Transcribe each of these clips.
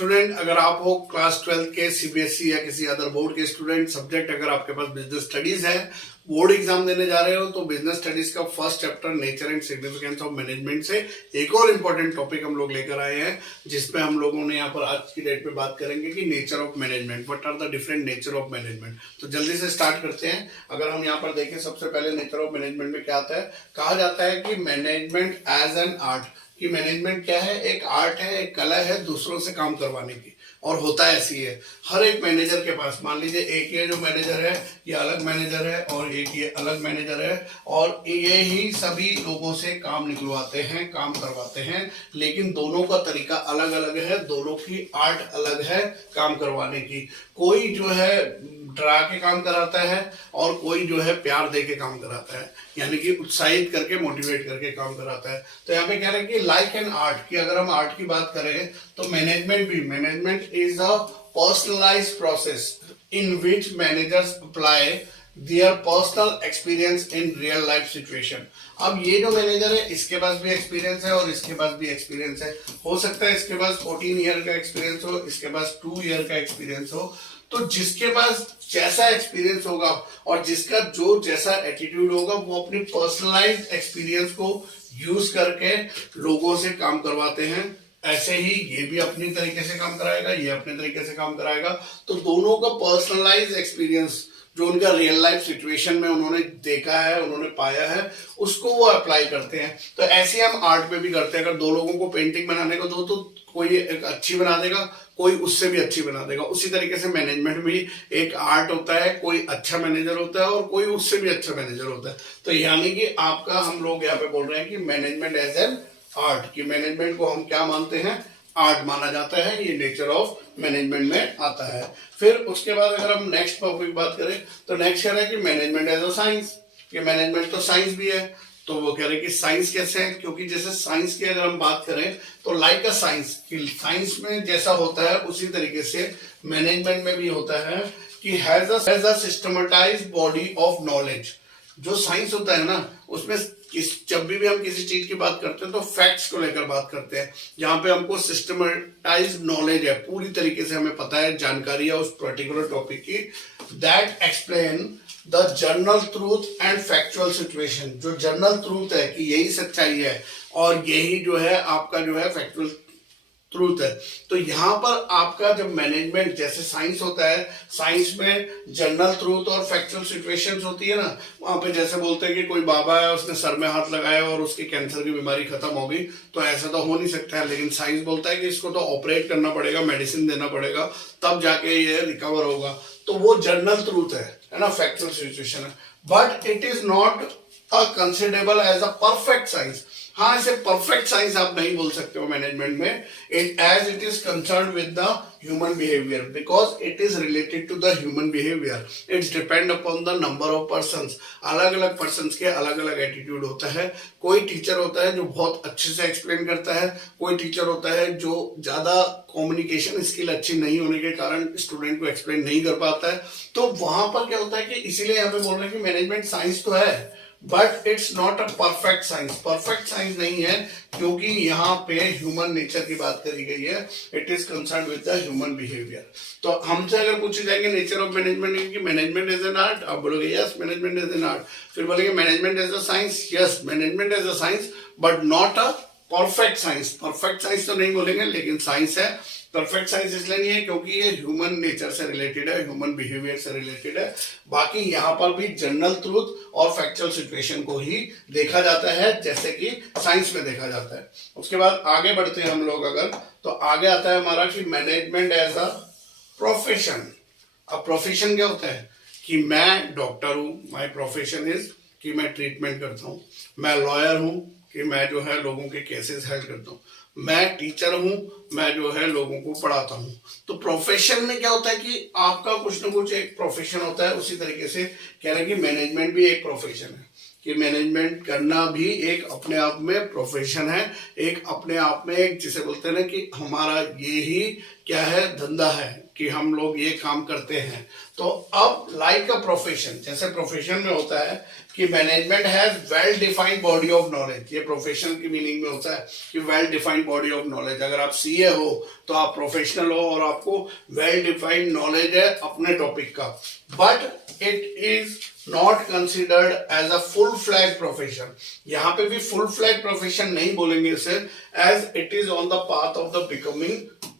Student, अगर आप हो क्लास 12 के सीबीएसई या किसी अदर बोर्ड के स्टूडेंट, सब्जेक्ट अगर आपके पास बिजनेस स्टडीज है, बोर्ड एग्जाम देने जा रहे हो, तो बिजनेस स्टडीज का first chapter nature and significance of management से एक और इम्पोर्टेंट टॉपिक हम लोग लेकर आए हैं, जिसमें हम लोगों ने यहाँ पर आज की डेट पे बात करेंगे कि nature of management, what are the different nature of management. तो जल्दी से स्टार्ट करते हैं। अगर हम यहाँ पर देखें, सबसे पहले नेचर ऑफ मैनेजमेंट में क्या आता है, कहा जाता है कि मैनेजमेंट एज एन आर्ट, कि मैनेजमेंट क्या है, एक आर्ट है, एक कला है दूसरों से काम करवाने की। और होता ऐसी है, हर एक मैनेजर के पास, मान लीजिए एक ये जो मैनेजर है ये अलग मैनेजर है और एक ये अलग मैनेजर है, और ये ही सभी लोगों से काम निकलवाते हैं, काम करवाते हैं, लेकिन दोनों का तरीका अलग अलग है, दोनों की आर्ट अलग है काम करवाने की। कोई जो है डरा के काम कराता है और कोई जो है प्यार दे के काम कराता है, यानी कि उत्साहित करके मोटिवेट करके काम कराता है। तो यहाँ पे कह रहे हैं कि लाइक एन आर्ट, कि अगर हम आर्ट की बात करें तो मैनेजमेंट भी, management is a personalised process in which managers apply their personal experience in real life situation. अब ये जो मैनेजर है इसके पास भी एक्सपीरियंस है और इसके पास भी एक्सपीरियंस है। हो सकता है इसके पास 14 ईयर का एक्सपीरियंस हो, इसके पास 2 ईयर का एक्सपीरियंस हो। तो जिसके पास जैसा एक्सपीरियंस होगा और जिसका जो जैसा एटीट्यूड होगा, वो अपनी पर्सनलाइज्ड एक्सपीरियंस को यूज करके लोगों से काम करवाते हैं। ऐसे ही ये भी अपनी तरीके से काम कराएगा, ये अपने तरीके से काम कराएगा। तो दोनों का पर्सनलाइज्ड एक्सपीरियंस, जो उनका रियल लाइफ सिचुएशन में उन्होंने देखा है, उन्होंने पाया है, उसको वो अप्लाई करते हैं। तो ऐसे हम आर्ट में भी करते हैं। अगर दो लोगों को पेंटिंग बनाने को दो, तो कोई एक अच्छी बना देगा, कोई उससे भी अच्छी बना देगा। उसी तरीके से मैनेजमेंट भी एक आर्ट होता है, कोई अच्छा मैनेजर होता है और कोई उससे भी अच्छा मैनेजर होता है। तो यानी कि आपका, हम लोग यहाँ पे बोल रहे हैं कि मैनेजमेंट एज एन आर्ट, कि मैनेजमेंट को हम क्या मानते हैं, आर्ट माना जाता है। ये नेचर ऑफ मैनेजमेंट में आता है। फिर उसके बाद अगर हम नेक्स्ट टॉपिक की बात करें, तो नेक्स्ट कह रहे हैं कि मैनेजमेंट एज अ साइंस, कि मैनेजमेंट तो साइंस भी है। तो वो कह रहे हैं कि साइंस कैसे है, क्योंकि जैसे साइंस की अगर हम बात करें तो लाइक अ साइंस, कि साइंस में जैसा होता है उसी तरीके से मैनेजमेंट में भी होता है, कि has a systematised body of knowledge. जो साइंस होता है ना, उसमें जब भी हम किसी चीज की बात करते हैं तो फैक्ट्स को लेकर बात करते हैं, जहां पे हमको सिस्टमेटाइज्ड नॉलेज है, पूरी तरीके से हमें पता है, जानकारी है उस पर्टिकुलर टॉपिक की। That explain the general truth and factual situation, जो जनरल ट्रूथ है कि यही सच्चाई है और यही जो है आपका जो है फैक्चुअल ट्रूथ है। तो यहाँ पर आपका जब मैनेजमेंट, जैसे साइंस होता है, साइंस में जनरल ट्रूथ और फैक्चुअल सिचुएशंस होती है ना, वहां पे जैसे बोलते हैं कि कोई बाबा है, उसने सर में हाथ लगाया और उसकी कैंसर की बीमारी खत्म हो गई, तो ऐसा तो हो नहीं सकता है। लेकिन साइंस बोलता है कि इसको तो ऑपरेट करना पड़ेगा, मेडिसिन देना पड़ेगा, तब जाके ये रिकवर होगा। तो वो जनरल ट्रूथ है ना, फैक्चुअल सिचुएशन है। But it is not considerable as a perfect science. हाँ, इसे परफेक्ट साइंस आप नहीं बोल सकते हो मैनेजमेंट में, as it is concern with the human behaviour, because it is related to the human behaviour. It's depend upon the number of persons. अलग अलग पर्संस के अलग अलग एटीट्यूड होता है। कोई टीचर होता है जो बहुत अच्छे से एक्सप्लेन करता है, कोई टीचर होता है जो ज्यादा कम्युनिकेशन स्किल अच्छी नहीं होने के कारण स्टूडेंट को एक्सप्लेन नहीं कर पाता है। तो वहां पर क्या होता है कि इसीलिए यहाँ पे बोल रहे हैं कि मैनेजमेंट साइंस तो है, but it's not a perfect science. Perfect science नहीं है, क्योंकि यहाँ पे ह्यूमन नेचर की बात करी गई है। It is concern with the human behaviour. तो हमसे अगर पूछे जाएंगे नेचर ऑफ मैनेजमेंट, कि मैनेजमेंट इज एन आर्ट, आप बोलोगे yes management is an art. फिर बोलेंगे management is a science, yes management is a science, but not a perfect science. Perfect science तो नहीं बोलेंगे, लेकिन साइंस है। परफेक्ट साइंस इसलिए नहीं है क्योंकि ये ह्यूमन नेचर से रिलेटेड है, ह्यूमन बिहेवियर से रिलेटेड है। बाकी यहाँ पर भी जनरल ट्रूथ और फैक्चुअल सिचुएशन को ही देखा जाता है, जैसे कि साइंस में देखा जाता है। उसके बाद आगे बढ़ते हैं हम लोग अगर, तो आगे आता है हमारा कि मैनेजमेंट एज अ प्रोफेशन। अब प्रोफेशन क्या होता है, कि मैं डॉक्टर हूं, माय प्रोफेशन इज कि मैं ट्रीटमेंट करता हूं। मैं लॉयर हूं, कि मैं जो है लोगों के केसेस हेल्प करता हूँ। मैं टीचर हूं, मैं जो है लोगों को पढ़ाता हूं। तो प्रोफेशन में क्या होता है कि आपका कुछ ना कुछ एक प्रोफेशन होता है। उसी तरीके से कह रहे हैं कि मैनेजमेंट भी एक प्रोफेशन है, कि मैनेजमेंट करना भी एक अपने आप में प्रोफेशन है, एक अपने आप में एक, जिसे बोलते हैं ना कि हमारा ये ही क्या है, धंधा है, कि हम लोग ये काम करते हैं। तो अब लाइक अ प्रोफेशन, जैसे प्रोफेशन में होता है कि management has well defined body of knowledge, ये प्रोफेशन की मीनिंग में होता है कि well defined body of knowledge. अगर आप सीए हो तो आप प्रोफेशनल हो और आपको वेल डिफाइंड नॉलेज है अपने टॉपिक का, but it is not considered as a full flag profession. यहां पे भी फुल फ्लैग प्रोफेशन नहीं बोलेंगे इसे, as it is on the path of the becoming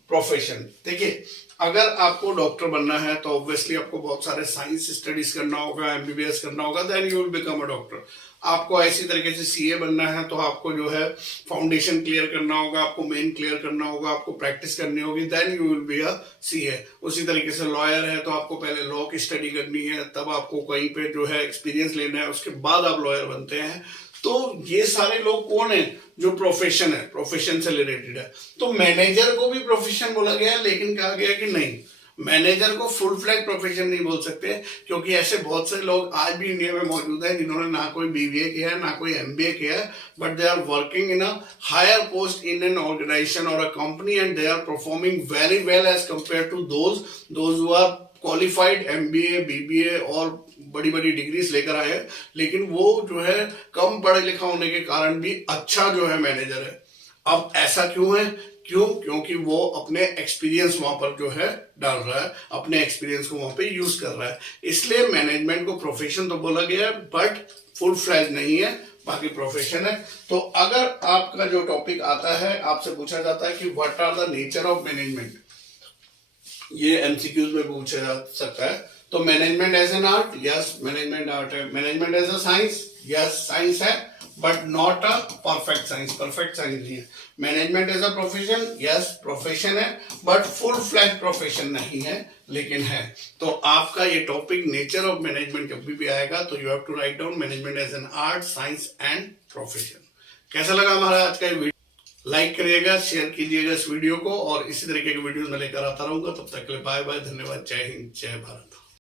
profession. देखिए, अगर आपको डॉक्टर बनना है तो ऑब्वियसली आपको बहुत सारे साइंस स्टडीज करना होगा, एमबीबीएस करना होगा, then you will become a doctor. आपको ऐसी तरीके से सीए बनना है तो आपको जो है फाउंडेशन क्लियर करना होगा, आपको मेन क्लियर करना होगा, आपको प्रैक्टिस करनी होगी, then you will be a CA. उसी तरीके से लॉयर है तो आपको पहले लॉ की स्टडी करनी है, तब आपको कहीं पे जो है एक्सपीरियंस लेना है, उसके बाद आप लॉयर बनते हैं। तो ये सारे लोग कौन है? जो प्रोफेशन है, प्रोफेशन से रिलेटेड है। तो मैनेजर को भी प्रोफेशन बोला गया है, लेकिन कहा गया कि नहीं, मैनेजर को फुल फ्लैग प्रोफेशन नहीं बोल सकते, क्योंकि ऐसे बहुत से लोग आज भी इंडिया में मौजूद हैं जिन्होंने ना कोई बीबीए किया है, ना कोई एमबीए किया है, but they are working in a higher post in an organization और a company, and they are performing very well as compare to those who are qualified MBA, BBA और बड़ी बड़ी डिग्रीज लेकर आए हैं, लेकिन वो जो है कम पढ़े लिखा होने के कारण भी अच्छा जो है मैनेजर है। अब ऐसा क्यों है? क्योंकि वो अपने एक्सपीरियंस वहां पर जो है डाल रहा है, अपने एक्सपीरियंस को वहां पे यूज कर रहा है। इसलिए मैनेजमेंट को प्रोफेशन तो बोला गया है, बट फुल फ्लैज नहीं है, बाकी प्रोफेशन है। तो अगर आपका जो टॉपिक आता है, आपसे पूछा जाता है कि what are the nature of management, ये एमसीक्यूज में पूछा जा सकता है। तो management as an art, yes management art है। Management as a science, yes science है, but not a perfect science, perfect science नहीं है। Management as a profession, yes profession है, बट फुल फ्लैग प्रोफेशन नहीं है, लेकिन है। तो आपका ये टॉपिक नेचर ऑफ मैनेजमेंट कभी भी आएगा तो you have to write down management as an art, science and profession. कैसा लगा हमारा आज का ये वीडियो? लाइक करिएगा, शेयर कीजिएगा इस वीडियो को, और इसी तरीके के वीडियो में लेकर आता रहूंगा। तब तक के लिए बाय बाय, धन्यवाद, जय हिंद, जय भारत।